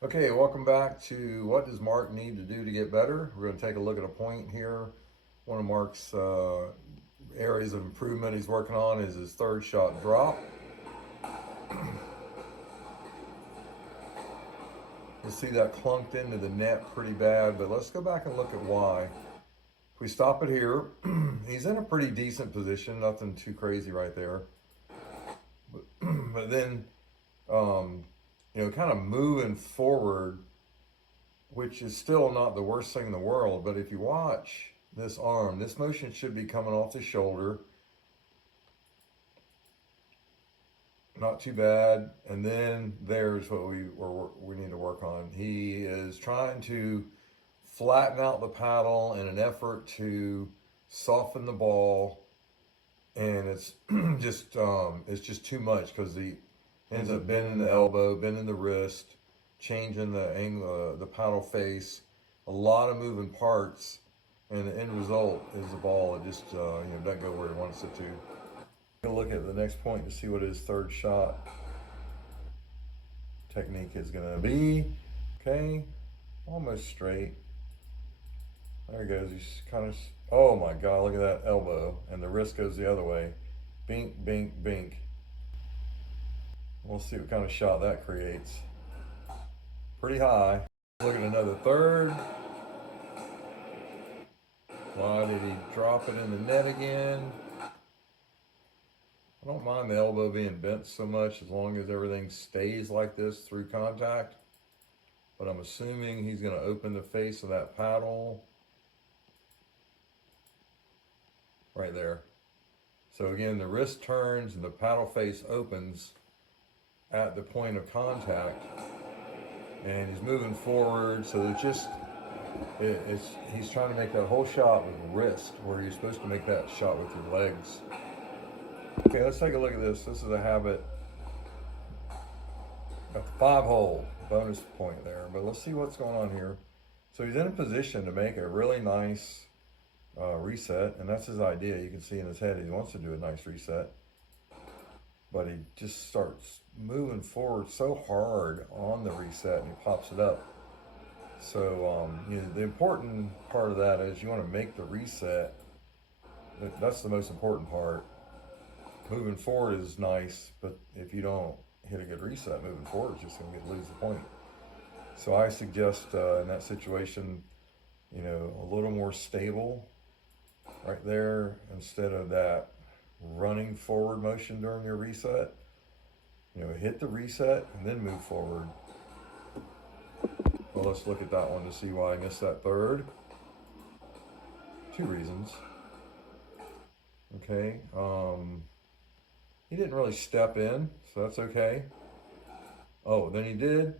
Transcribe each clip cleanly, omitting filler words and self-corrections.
Okay, welcome back to What Does Mark Need to Do to Get Better? We're going to take a look at a point here. One of Mark's areas of improvement he's working on is his third shot drop. You'll see that clunked into the net pretty bad, but let's go back and look at why. If we stop it here, he's in a pretty decent position, nothing too crazy right there. But then, um, kind of moving forward, which is still not the worst thing in the world. But if you watch this arm, this motion should be coming off the shoulder. Not too bad. And then there's what we need to work on. He is trying to flatten out the paddle in an effort to soften the ball, and it's just too much because he ends up bending the elbow, bending the wrist, changing the angle, the paddle face, a lot of moving parts, and the end result is the ball that just doesn't go where he wants it to. We'll look at the next point to see what his third shot technique is going to be. Okay, almost straight. There he goes. He's kind of. Oh my God! Look at that elbow, and the wrist goes the other way. Bink, bink, bink. We'll see what kind of shot that creates. Pretty high. Look at another third. Why did he drop it in the net again? I don't mind the elbow being bent so much as long as everything stays like this through contact. But I'm assuming he's going to open the face of that paddle right there. So again, the wrist turns and the paddle face opens at the point of contact, and he's moving forward. So he's trying to make that whole shot with wrist, where you're supposed to make that shot with your legs. Okay, let's take a look at this. This is a habit at the 5-hole bonus point there, but let's see what's going on here. So he's in a position to make a really nice reset, and that's his idea. You can see in his head he wants to do a nice reset, but he just starts moving forward so hard on the reset and he pops it up. So the important part of that is you want to make the reset. That's the most important part. Moving forward is nice, but if you don't hit a good reset moving forward, it's just going to lose the point. So I suggest in that situation, a little more stable right there instead of that running forward motion during your reset. Hit the reset and then move forward. Well, let's look at that one to see why I missed that third. Two reasons. Okay. He didn't really step in, so that's okay. Oh, then he did.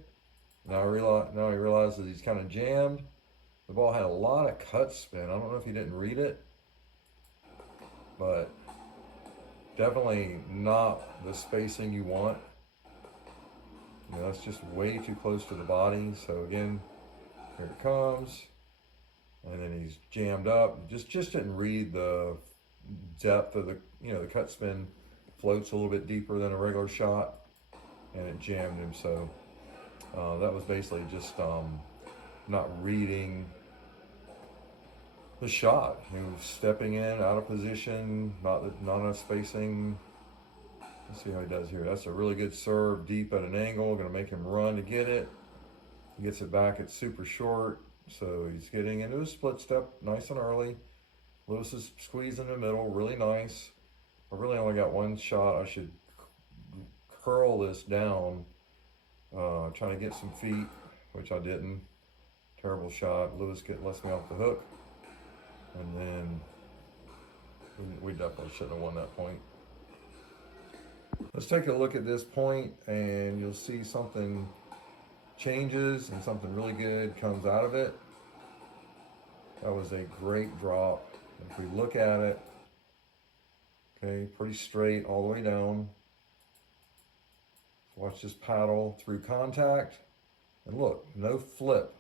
Now he realizes he's kind of jammed. The ball had a lot of cut spin. I don't know if he didn't read it, but definitely not the spacing you want. That's just way too close to the body. So again, here it comes. And then he's jammed up. Just didn't read the depth of the cut spin floats a little bit deeper than a regular shot, and it jammed him. So that was basically just not reading the shot. He was stepping in out of position, not enough spacing. Let's see how he does here. That's a really good serve, deep at an angle. Going to make him run to get it. He gets it back. It's super short, so he's getting into a split step nice and early. Lewis is squeezing in the middle, really nice. I really only got one shot. I should curl this down, trying to get some feet, which I didn't. Terrible shot. Lewis lets me off the hook, and then we definitely shouldn't have won that point. Let's take a look at this point, and you'll see something changes and something really good comes out of it. That was a great drop. If we look at it, okay, pretty straight all the way down. Watch this paddle through contact, and look, no flip.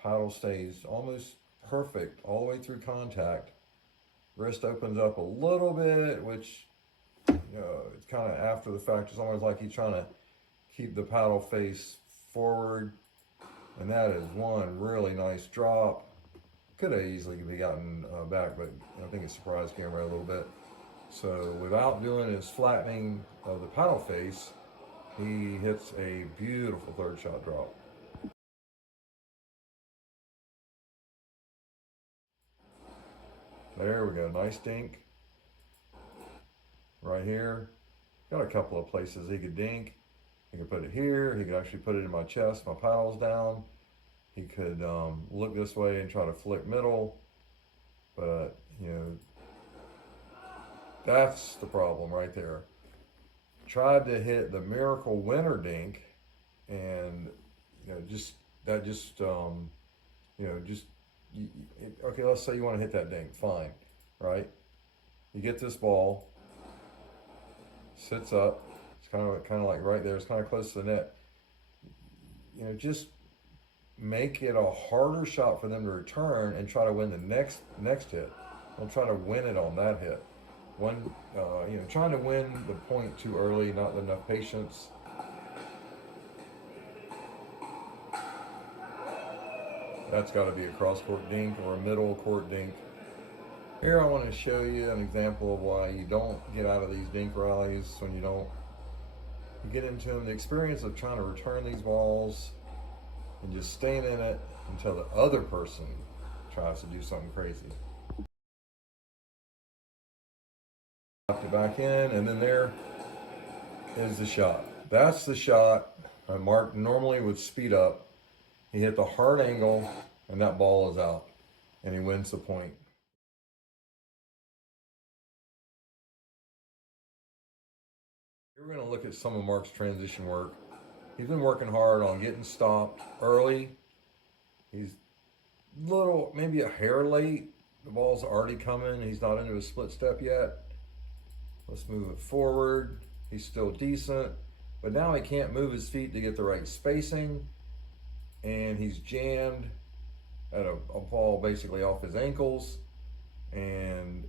Paddle stays almost perfect all the way through contact. Wrist opens up a little bit, which it's kind of after the fact. It's almost like he's trying to keep the paddle face forward, and that is one really nice drop. Could have easily be gotten back, but I think it surprised Guillermo a little bit. So without doing his flattening of the paddle face, he hits a beautiful third shot drop. There we go, nice dink. Right here. Got a couple of places he could dink. He could put it here. He could actually put it in my chest. My paddle's down. He could look this way and try to flick middle. But, you know, that's the problem right there. Tried to hit the Miracle Winter dink, and, you know, okay, let's say you want to hit that dink. Fine, right? You get this ball, sits up. It's kind of like right there. It's kind of close to the net. You know, just make it a harder shot for them to return and try to win the next hit. Don't try to win it on that hit. Trying to win the point too early, not enough patience. That's got to be a cross court dink or a middle court dink. Here I want to show you an example of why you don't get out of these dink rallies when you get into them. The experience of trying to return these balls and just staying in it until the other person tries to do something crazy. Popped it back in, and then there is the shot. That's the shot. Mark normally would speed up. He hit the hard angle, and that ball is out, and he wins the point. Here we're going to look at some of Mark's transition work. He's been working hard on getting stopped early. He's maybe a hair late. The ball's already coming. He's not into a split step yet. Let's move it forward. He's still decent, but now he can't move his feet to get the right spacing, and he's jammed at a ball basically off his ankles, and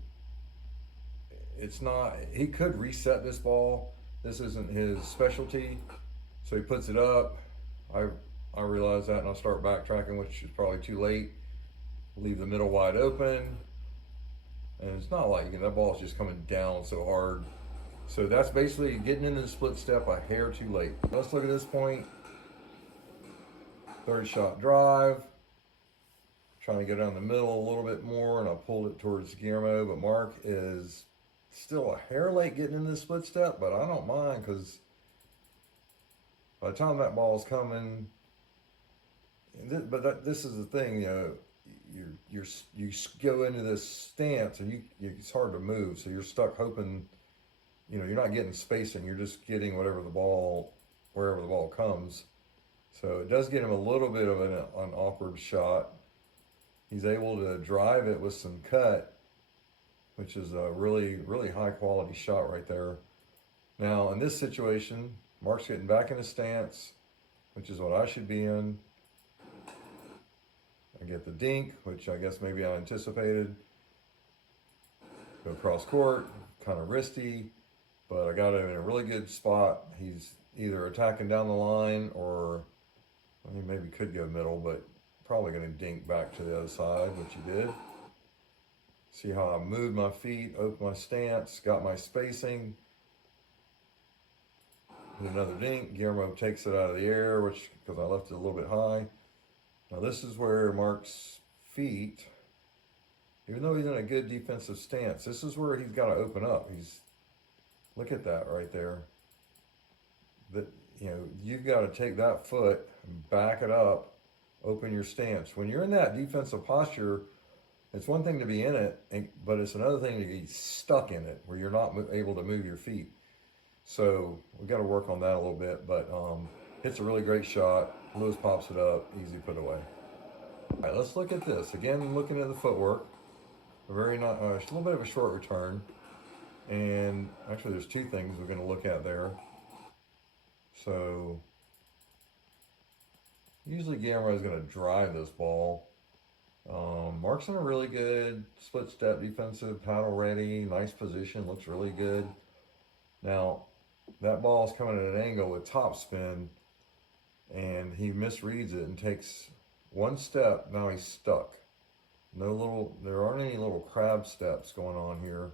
he could reset this ball. This isn't his specialty, so he puts it up. I realize that, and I'll start backtracking, which is probably too late. Leave the middle wide open, and it's not like that ball's just coming down so hard. So that's basically getting into the split step a hair too late. Let's look at this point. Third shot drive. Trying to get down the middle a little bit more, and I pulled it towards Guillermo, but Mark is still a hair late getting into the split step, but I don't mind, because by the time that ball's coming, this is the thing, you know, you go into this stance, and it's hard to move, so you're stuck hoping, you know, you're not getting spacing, you're just getting wherever the ball comes. So it does get him a little bit of an awkward shot. He's able to drive it with some cut, which is a really, really high quality shot right there. Now in this situation, Mark's getting back in his stance, which is what I should be in. I get the dink, which I guess maybe I anticipated. Go cross court, kind of risky, but I got him in a really good spot. He's either attacking down the line, or he maybe could go middle, but probably going to dink back to the other side, which he did. See how I moved my feet, opened my stance, got my spacing. Hit another dink. Guillermo takes it out of the air, because I left it a little bit high. Now this is where Mark's feet, even though he's in a good defensive stance, this is where he's got to open up. Look at that right there. You've got to take that foot and back it up, open your stance. When you're in that defensive posture, it's one thing to be in it, but it's another thing to get stuck in it, where you're not able to move your feet. So we've got to work on that a little bit, but hits a really great shot. Lewis pops it up, easy put away. All right, let's look at this. Again, looking at the footwork. A little bit of a short return. And actually there's two things we're going to look at there. So usually Guillermo is going to drive this ball. Mark's in a really good split step defensive, paddle ready, nice position, looks really good. Now that ball is coming at an angle with top spin, and he misreads it and takes one step. Now he's stuck. There aren't any little crab steps going on here.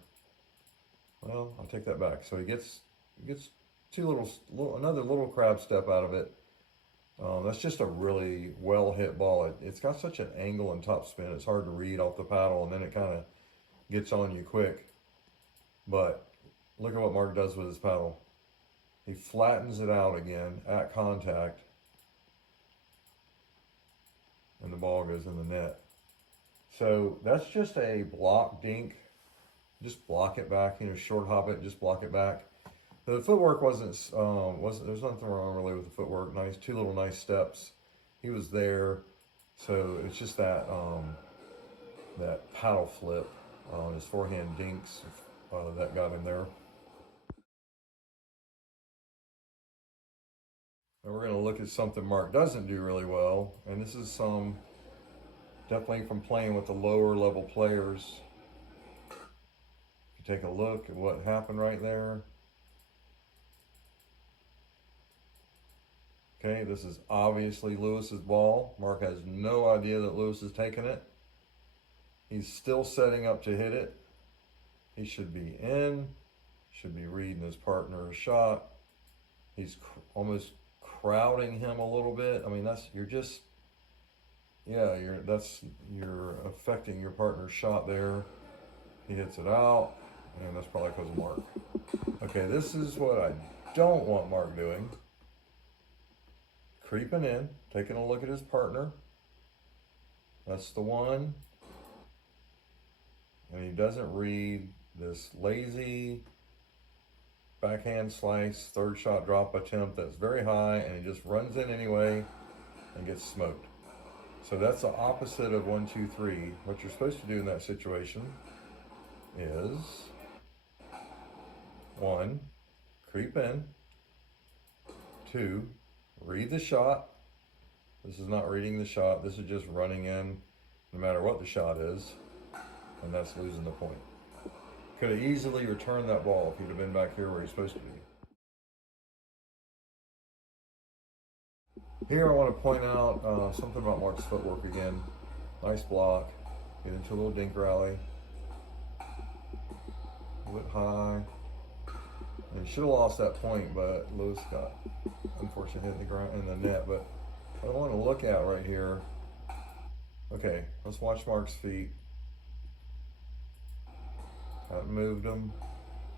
Well, I'll take that back. So he gets another little crab step out of it. That's just a really well hit ball. It's got such an angle and top spin. It's hard to read off the paddle, and then it kind of gets on you quick. But look at what Mark does with his paddle. He flattens it out again at contact, and the ball goes in the net. So that's just a block dink. Just block it back, short hop it, just block it back. The footwork wasn't there's nothing wrong really with the footwork. Nice, two little nice steps. He was there. So it's just that that paddle flip on his forehand dinks that got him there. And we're going to look at something Mark doesn't do really well, and this is definitely from playing with the lower level players. If you take a look at what happened right there. Okay, this is obviously Lewis's ball. Mark has no idea that Lewis is taking it. He's still setting up to hit it. He should be in, should be reading his partner's shot. He's almost crowding him a little bit. I mean, you're affecting your partner's shot there. He hits it out, and that's probably because of Mark. Okay, this is what I don't want Mark doing. Creeping in, taking a look at his partner. That's the one. And he doesn't read this lazy backhand slice, third shot drop attempt that's very high, and he just runs in anyway and gets smoked. So that's the opposite of 1, 2, 3. What you're supposed to do in that situation is 1, creep in. 2, read the shot. This is not reading the shot. This is just running in no matter what the shot is. And that's losing the point. Could have easily returned that ball if he'd have been back here where he's supposed to be. Here I want to point out something about Mark's footwork again. Nice block. Get into a little dink rally. A bit high. And he should have lost that point, but Lewis got unfortunately hit the ground in the net. But what I want to look at right here. Okay, let's watch Mark's feet. Haven't moved them.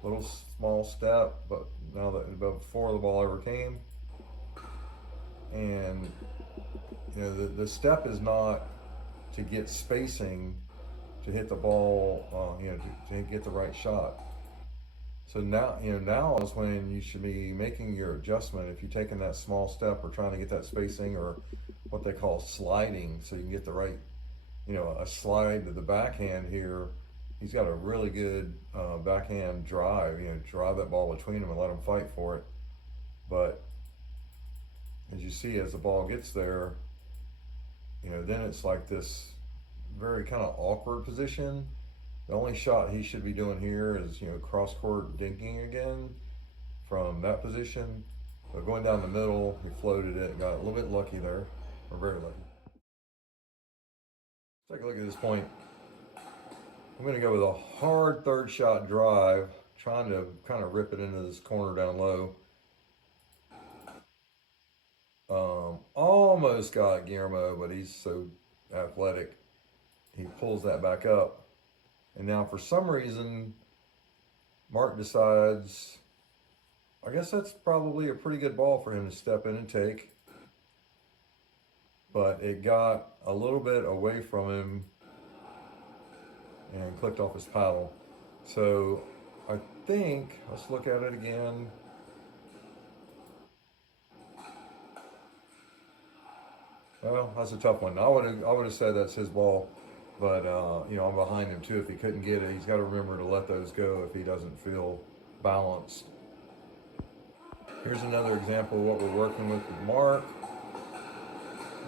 Little small step, but now that before the ball ever came. And the step is not to get spacing to hit the ball, to get the right shot. So now is when you should be making your adjustment. If you're taking that small step or trying to get that spacing, or what they call sliding, so you can get the right, a slide to the backhand here. He's got a really good backhand drive, drive that ball between them and let him fight for it. But as you see, as the ball gets there, then it's like this very kind of awkward position. The only shot he should be doing here is, cross court dinking again from that position. But going down the middle, he floated it, got a little bit lucky there, or very lucky. Take a look at this point. I'm going to go with a hard third shot drive, trying to kind of rip it into this corner down low. Almost got Guillermo, but he's so athletic. He pulls that back up. And now for some reason, Mark decides, I guess that's probably a pretty good ball for him to step in and take. But it got a little bit away from him and clicked off his paddle. So I think, let's look at it again. Well, that's a tough one. I would have said that's his ball, but I'm behind him too. If he couldn't get it, he's got to remember to let those go if he doesn't feel balanced. Here's another example of what we're working with Mark.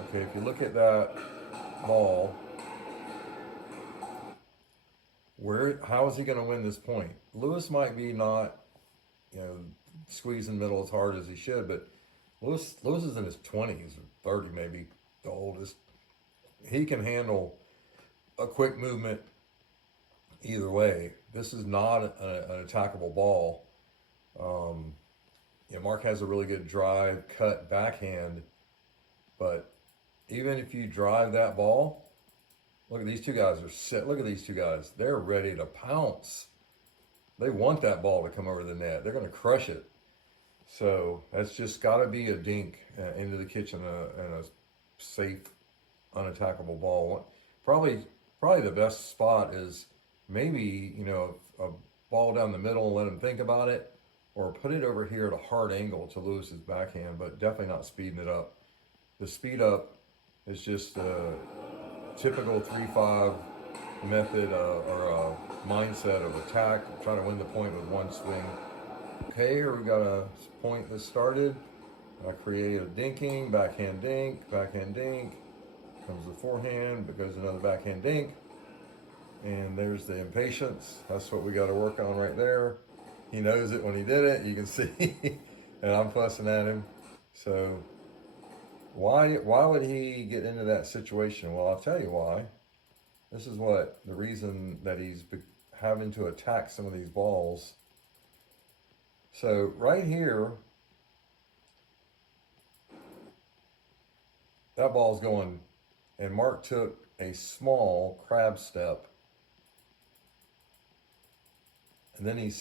Okay, if you look at that ball, how is he going to win this point? Lewis might be not, squeezing middle as hard as he should, but Lewis is in his 20s or 30 maybe, the oldest. He can handle a quick movement either way. This is not an attackable ball. Yeah, Mark has a really good drive, cut, backhand, but even if you drive that ball, look at these two guys are set. Look at these two guys. They're ready to pounce. They want that ball to come over the net. They're going to crush it. So that's just got to be a dink into the kitchen and a safe, unattackable ball. Probably the best spot is maybe, you know, a ball down the middle and let him think about it, or put it over here at a hard angle to Lewis's backhand, but definitely not speeding it up. The speed up is just a typical 3-5 method or mindset of attack, trying to win the point with one swing. Okay, here we got a point that started. I create a dinking, backhand dink, comes the forehand, but goes another backhand dink. And there's the impatience. That's what we got to work on right there. He knows it when he did it, you can see, and I'm fussing at him. So why would he get into that situation? Well, I'll tell you why. This is the reason that he's having to attack some of these balls. So right here, that ball's going, and Mark took a small crab step, and then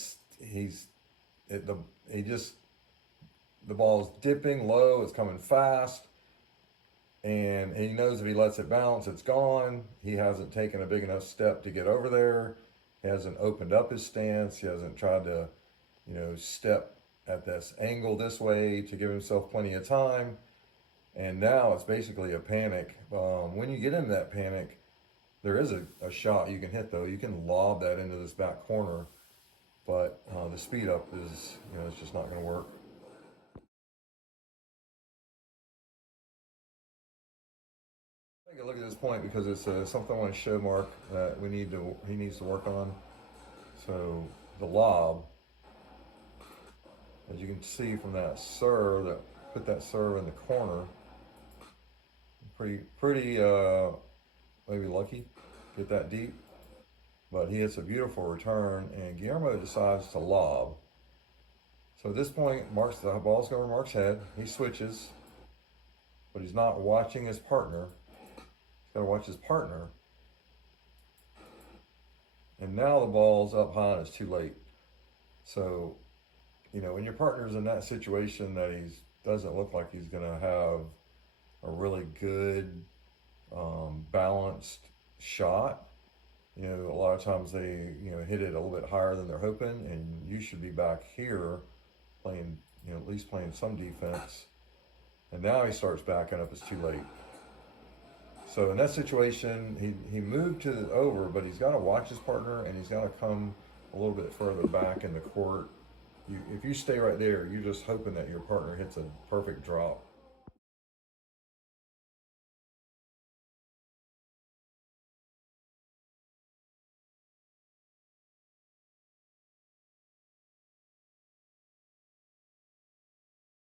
the ball's dipping low, it's coming fast, and he knows if he lets it bounce, it's gone. He hasn't taken a big enough step to get over there. He hasn't opened up his stance. He hasn't tried to, you know, step at this angle this way to give himself plenty of time. And now it's basically a panic. When you get into that panic, there is a shot you can hit though. You can lob that into this back corner, but the speed up is, you know, it's just not going to work. Take a look at this point because it's something I want to show Mark that he needs to work on. So the lob, as you can see from that serve, put that serve in the corner. Pretty maybe lucky, get that deep, but he hits a beautiful return, and Guillermo decides to lob. So at this point, the ball's going over Mark's head. He switches, but he's not watching his partner. He's got to watch his partner. And now the ball's up high and it's too late. So, you know, when your partner's in that situation that he doesn't look like he's going to have a really good, balanced shot, you know, a lot of times they, you know, hit it a little bit higher than they're hoping, and you should be back here playing, you know, at least playing some defense. And now he starts backing up, it's too late. So in that situation, he moved to the over, but he's got to watch his partner, and he's got to come a little bit further back in the court. If you stay right there, you're just hoping that your partner hits a perfect drop.